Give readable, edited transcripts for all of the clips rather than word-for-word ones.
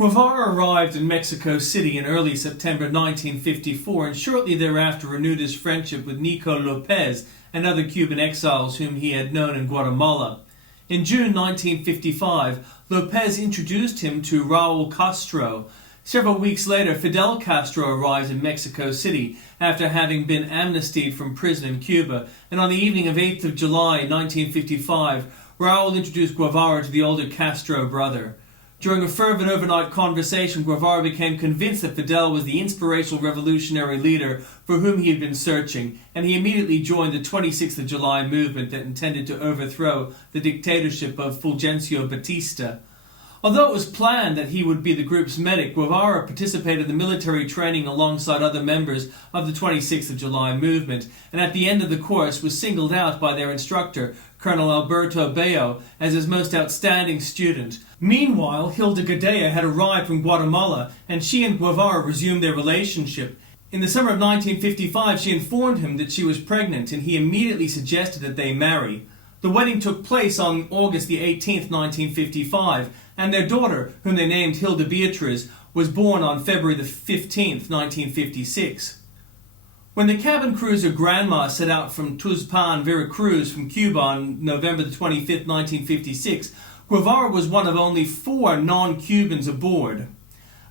Guevara arrived in Mexico City in early September 1954 and shortly thereafter renewed his friendship with Ñico López and other Cuban exiles whom he had known in Guatemala. In June 1955, López introduced him to Raúl Castro. Several weeks later, Fidel Castro arrived in Mexico City after having been amnestied from prison in Cuba, and on the evening of 8th of July 1955, Raúl introduced Guevara to the older Castro brother. During a fervid overnight conversation, Guevara became convinced that Fidel was the inspirational revolutionary leader for whom he had been searching, and he immediately joined the 26th of July movement that intended to overthrow the dictatorship of Fulgencio Batista. Although it was planned that he would be the group's medic, Guevara participated in the military training alongside other members of the 26th of July movement, and at the end of the course was singled out by their instructor, Colonel Alberto Bayo, as his most outstanding student. Meanwhile, Hilda Gadea had arrived from Guatemala, and she and Guevara resumed their relationship. In the summer of 1955, she informed him that she was pregnant, and he immediately suggested that they marry. The wedding took place on August the 18th, 1955, and their daughter, whom they named Hilda Beatriz, was born on February the 15th, 1956. When the cabin cruiser Granma set out from Tuzpan, Veracruz, from Cuba on November the 25th, 1956, Guevara was one of only 4 non-Cubans aboard.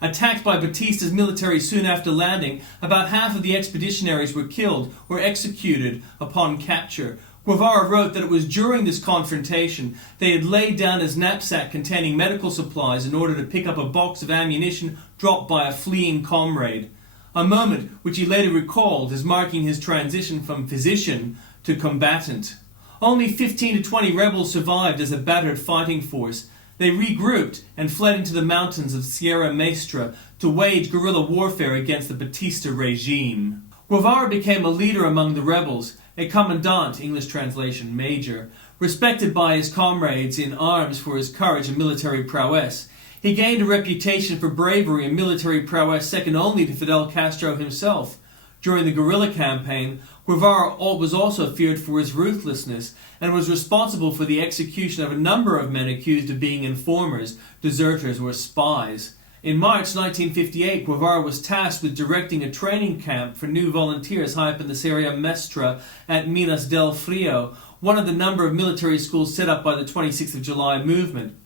Attacked by Batista's military soon after landing, about half of the expeditionaries were killed or executed upon capture. Guevara wrote that it was during this confrontation they had laid down his knapsack containing medical supplies in order to pick up a box of ammunition dropped by a fleeing comrade. A moment which he later recalled as marking his transition from physician to combatant. Only 15 to 20 rebels survived as a battered fighting force. They regrouped and fled into the mountains of Sierra Maestra to wage guerrilla warfare against the Batista regime. Guevara became a leader among the rebels, a commandant, English translation major, respected by his comrades in arms for his courage and military prowess. He gained a reputation for bravery and military prowess second only to Fidel Castro himself. During the guerrilla campaign, Guevara was also feared for his ruthlessness and was responsible for the execution of a number of men accused of being informers, deserters, or spies. In March 1958, Guevara was tasked with directing a training camp for new volunteers high up in the Sierra Maestra at Minas del Frio, one of the number of military schools set up by the 26th of July movement.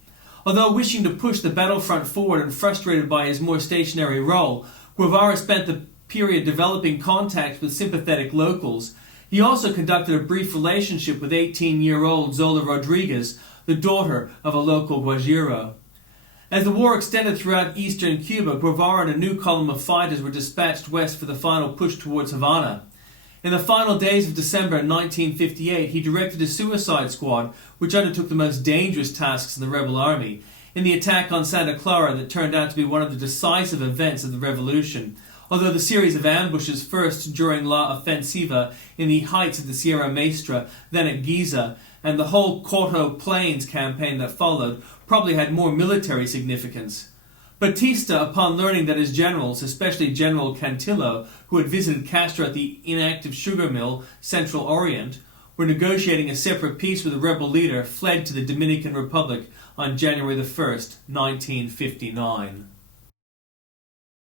Although wishing to push the battlefront forward and frustrated by his more stationary role, Guevara spent the period developing contacts with sympathetic locals. He also conducted a brief relationship with 18-year-old Zola Rodriguez, the daughter of a local Guajiro. As the war extended throughout eastern Cuba, Guevara and a new column of fighters were dispatched west for the final push towards Havana. In the final days of December 1958, he directed a suicide squad which undertook the most dangerous tasks in the rebel army, in the attack on Santa Clara that turned out to be one of the decisive events of the revolution. Although the series of ambushes, first during La Ofensiva in the heights of the Sierra Maestra, then at Giza, and the whole Corto Plains campaign that followed, probably had more military significance. Batista, upon learning that his generals, especially General Cantillo, who had visited Castro at the inactive sugar mill, Central Orient, were negotiating a separate peace with the rebel leader, fled to the Dominican Republic on January the 1st, 1959.